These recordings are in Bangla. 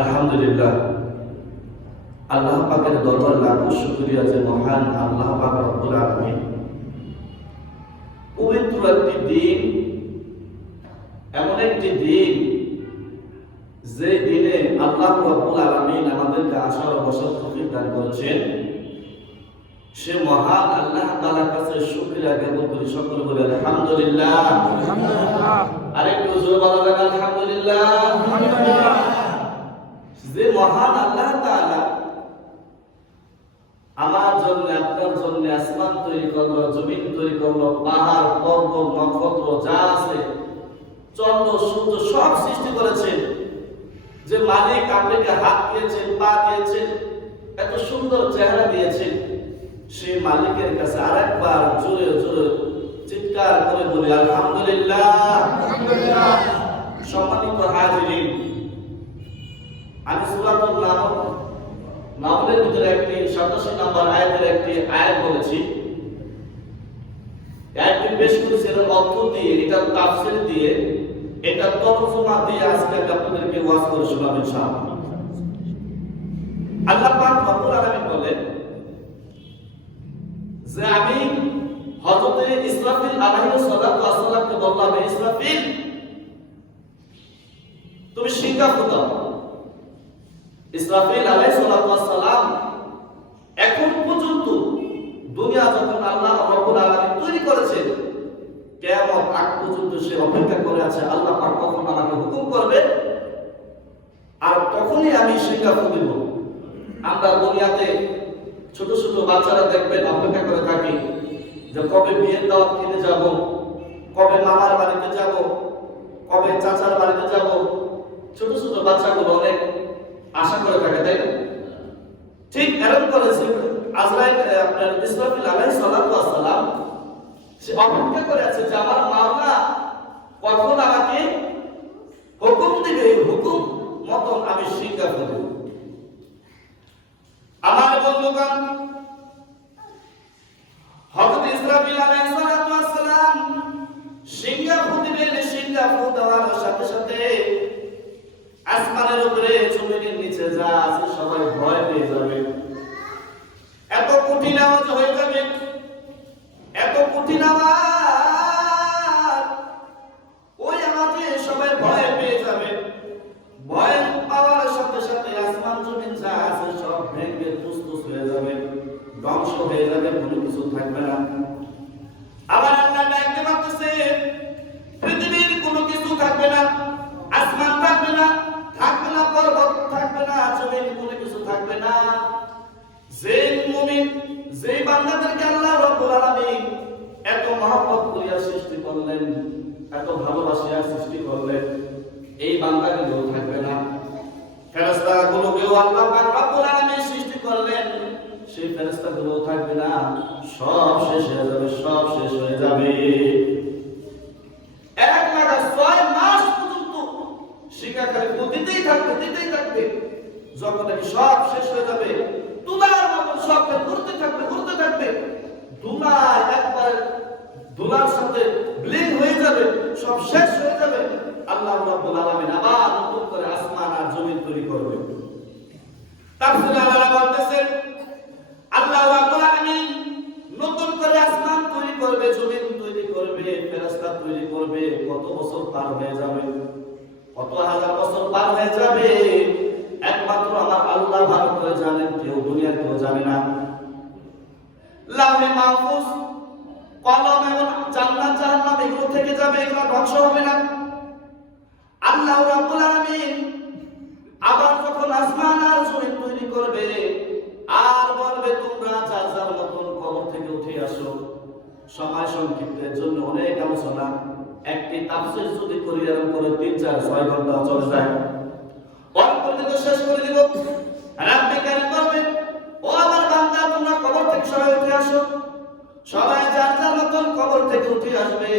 আলহামদুলিল্লাহ। আল্লাহ পাকের দরবার লাখো শুকরিয়া যে মহান আল্লাহ পাক রব্বুল আলামিন পবিত্র একটি দিন এমন একটি দিন যে দিনে আল্লাহ রব্বুল আলামিন আমাদেরকে আসার অবসর তৌফিক দান করেছেন। সে মহান আল্লাহ তাআলার কাছে শুকরিয়া জ্ঞাপন করি সকল বলে আলহামদুলিল্লাহ। আলহামদুলিল্লাহ। আরেকটু জোরে বলা যাক আলহামদুলিল্লাহ। আলহামদুলিল্লাহ। যে মহান আল্লাহ আমার জন্য, আপনার জন্য আসমান তৈরি করল, জমিন তৈরি করল, পাহাড়, পর্বত, নক্ষত্র, যা আছে, চন্দ্র, সূর্য সব সৃষ্টি করেছেন যে মালিক আপনাকে হাত দিয়েছেন পা দিয়েছেন এত সুন্দর চেহারা দিয়েছেন সেই মালিকের কাছে আরেকবার জোরে জোরে চিৎকার করে বলি আলহামদুলিল্লাহ আলহামদুলিল্লাহ। সম্মানিত হাজিরিন আমি সূরাতুল নাম নামলের ভিতরে একটি সাতাশি নম্বর আয়াতের একটি আয়াত বলেছি। আয়াতটি বেশ করেছি এর অর্থ দিয়ে, এটা তাফসীর দিয়ে, এটা তরজমা দিয়ে আজকে আপনাদেরকে ওয়াজ করে শোনাবো ইনশাআল্লাহ। আল্লাহ পাক রব্বুল আলামিন বলেন, যে আমি হযরতে ইসরাফিল আলাইহিস সালাতু ওয়াস সালামকে বললাম, "হে ইসরাফিল, তুমি শিঙ্গা ফুটাও ইসরাফিল আলাইহিস সালাতু এখন পর্যন্ত দুনিয়া যখন আল্লাহ রব্বুল আলামিন তৈরি করেছেন কিয়ামত আগ পর্যন্ত সে অপেক্ষা করে আছে, আল্লাহ পাক কখন আমাকে হুকুম করবে? আর তখনই আমি শিঙ্গা ফুটিব আমরা দুনিয়াতে ছোট ছোট বাচ্চারা দেখবেন, অপেক্ষা করে থাকি যে কবে বিয়ের দাওয়াত খেতে যাব, কবে মামার বাড়িতে যাব, কবে চাচার বাড়িতে যাব। ছোট ছোট বাচ্চাগুলো অনেক আশা করে থাকে, তাই না? ঠিক এরকম করেছে আজরাইল আপনার ইসরাফিল সালাতু সে অপেক্ষা করে আছে যে আমার কখন আমাকে হুকুম দিবে হুকুম মতন আমি স্বীকার করব। আমার বন্ধুগণ, হযরত ইসরাফিল আলাইহিস সালাতু ওয়াস সালাম সাথে সাথে আসমানের উপরে নিচে যা আছে সবাই ভয় পেয়ে যাবে। করলেন, এত ভালোবাসিয়া সৃষ্টি করলেন, এই বান্দাগুলো থাকবে না। ফেরেশতা গুলোকেও আল্লাহ সৃষ্টি করলেন, সেই ফেরেশতা গুলো থাকবে না। সব শেষ হয়ে যাবে, সব শেষ হয়ে যাবে। এক মাস দিতেই থাকবে দিতেই থাকবে। যখন সব শেষ হয়ে যাবে তুলার মতন সব খালি ঘুরতে থাকবে ঘুরতে থাকবে দুলা একবার দুলার সাথে ব্লিং হয়ে যাবে সব শেষ হয়ে যাবে। আল্লাহ রাব্বুল আলামিন আবার নতুন করে আসমান আর জমিন তৈরি করবে। তাফসীর আল্লাহ বলতেছেন, আল্লাহ রাব্বুল আলামিন নতুন করে আসমান তৈরি করবে, জমিন তৈরি করবে, ফেরেশতা তৈরি করবে। কত বছর পার হয়ে যাবে? কত হাজার বছর পার হয়ে যাবে? একমাত্র আমার আল্লাহ ভালো করে জানেন, কেউ দুনিয়ার কেউ জানে না। লাহে মাহফুজ কলম এবং জান্নাত জাহান্নাম এগুলো থেকে যাবে, এগুলো ধ্বংস হবে না। আল্লাহ রাব্বুল আলামিন আবার যখন আসমান আর জমিন তৈরি করবে, আর বলবে, তোমরা যার যার মতন কবর থেকে উঠে আসো। সময় সংক্ষিপ্তের জন্য অনেক আলোচনা। একটি তাফসীর যদি করি করে তিন, চার, ছয় ঘণ্টা চলে যায়। অল্প পর্যন্ত শেষ করে দিব। রাব্বি কারিম বলবে ও আমার বান্দা, তোমরা কবর থেকে সবাই উঠে আসো। সবাই যার যার মতন কবর থেকে উঠে আসবে,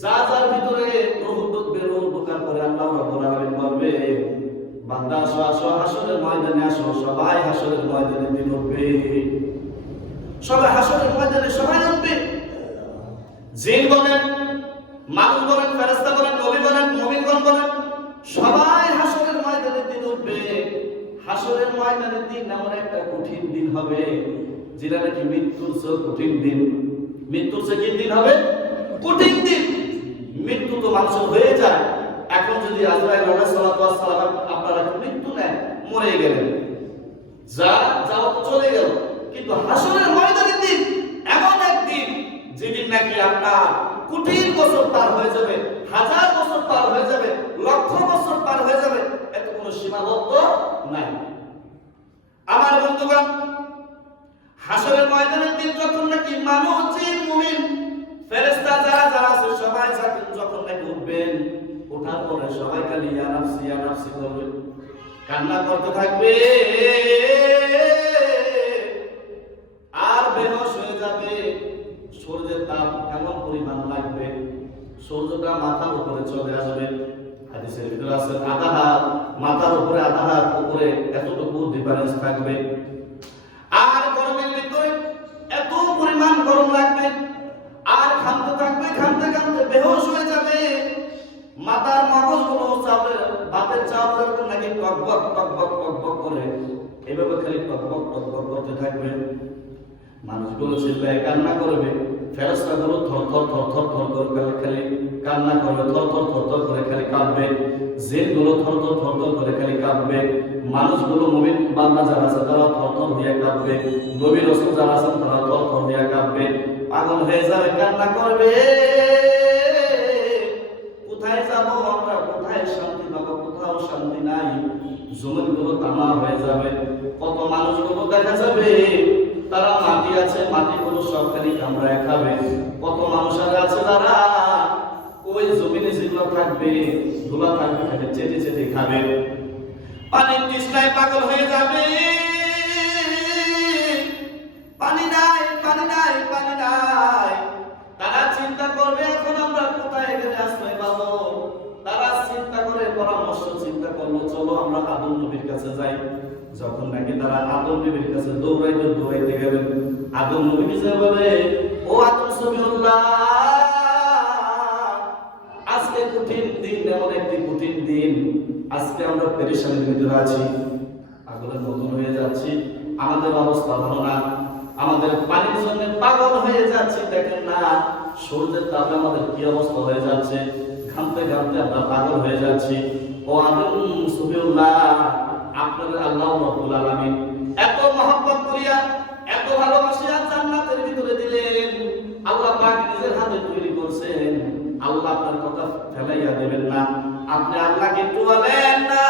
যা যার ভিতরে রূহ ঢুকবে আল্লাহ আলামিন বলবে, বান্দা, আসো আসো, হাসরের ময়দানে আসো, সবাই হাসরের ময়দানে দিন সবাই হাসরের ময়দানে সবাই উঠবে জিন বলেন, মানুষ বলেন, ফেরেশতা বলেন, নবী বলেন বলেন, সবাই হাসরের ময়দানে দিন উঠবে দিন এমন একটা কঠিন দিন হবে। যেটা নাকি মৃত্যুর চেয়েও কঠিন দিন? মৃত্যুর চেয়ে কি দিন হবে? কঠিন দিন। মৃত্যু তো মানুষের হয়ে যায়। এখন যদি আজরাইল আলাইহিস সালাম আপনার এখন মৃত্যু নেয় মরে গেলেন। যা যাও চলে গেল। কিন্তু হাসরের ময়দানের দিন এমন একদিন যেদিন নাকি আপনার কোটির বছর পার হয়ে যাবে, হাজার বছর পার হয়ে যাবে, লক্ষ বছর পার হয়ে যাবে, এত কোনো সীমাবদ্ধ নাই। আমার বন্ধুগণ হাসরের ময়দানের দিন মানুষ জিন মুমিন। ফেরেশতা যারা যারা আছে, সবাই যখন যখন উঠবেন, ওঠার পরে সবাই খালি ইয়া নাফসি, ইয়া কান্না করতে থাকবে। আর বেহোশ হয়ে যাবে। সূর্যের তাপ এমন পরিমাণ লাগবে? সূর্যটা মাথার উপরে চলে আসবে। হাদিসের ভিতরে আছে, আধা হাত, মাথার উপরে আধা হাত, উপরে এতটুকু ডিফারেন্স থাকবে আর গরমের ভিতরে এত পরিমাণ গরম লাগবে আর ঘামতে থাকবে ঘামতে ঘামতে বেহোশ হয়ে যাবে মাথার মগজগুলো চাপের ভাতের চাপ এরকম নাকি টকবক টকবক টকবক করে এভাবে খালি টকবক টকবক করতে থাকবে মানুষগুলো চিল্লায় কান্না করবে ফেরস্তাগুলো থর থর থর থর থর করে কান্না করবে থর থর থর থর করে খালি কাঁপবে জিনগুলো থর থর থর থর করে মানুষগুলো মুমিন বান্দা যারা আছে তারা থর থর হইয়া কাঁপবে নবী রসুল যারা আছেন তারা থর থর হইয়া কাঁপবে পাগল হয়ে যাবে কান্না করবে কোথায় যাব আমরা কোথায় শান্তি পাবো কোথাও শান্তি নাই জমিনগুলো তামা হয়ে যাবে কত মানুষগুলো দেখা যাবে তারা মাটি আছে, মাটিগুলো সব খালি কামড়ায় খাবে। কত মানুষের আছে তারা? ওই জমিনে যেগুলো থাকবে, ধুলা থাকবে খালি চেটে চেটে খাবে। পানির তৃষ্ণায় পাগল হয়ে যাবে। পানি নাই পানি নাই পানি নাই। তারা চিন্তা করবে, এখন আমরা কোথায় গেলে আশ্রয় পাবো? তারা চিন্তা করে, পরামর্শ চিন্তা করল, চলো আমরা আদম নবীর কাছে যাই। যখন নাকি তারা আদম নবীর কাছে দৌড়াইতে গেলেন আদম নবী যে বলে, ও আদম সবিউল্লাহ, আজকে কঠিন দিন, এমন একটি কঠিন দিন। আজকে আমরা পেরেশানির ভিতরে আছি। পাগলের মতন হয়ে যাচ্ছি। আমাদের অবস্থা ভালো না। আমাদের পানির জন্য পাগল হয়ে যাচ্ছি, দেখেন না। সূর্যের তাপে আমাদের কি অবস্থা হয়ে যাচ্ছে? ঘামতে ঘামতে আমরা পাগল হয়ে যাচ্ছি। ও আদম সুবিউল্লাহ, আপনাদের আল্লাহ রব্বুল আলামিন এত মহব্বত করিয়া এত ভালোবাসিয়া জান্নাতের ভিতরে দিলেন। আল্লাহ পাক নিজের হাতে তৈরি করছেন। আল্লাহ আপনার কথা ফেলাইয়া দেবেন না। আপনি আল্লাহকে একটু বলেন না।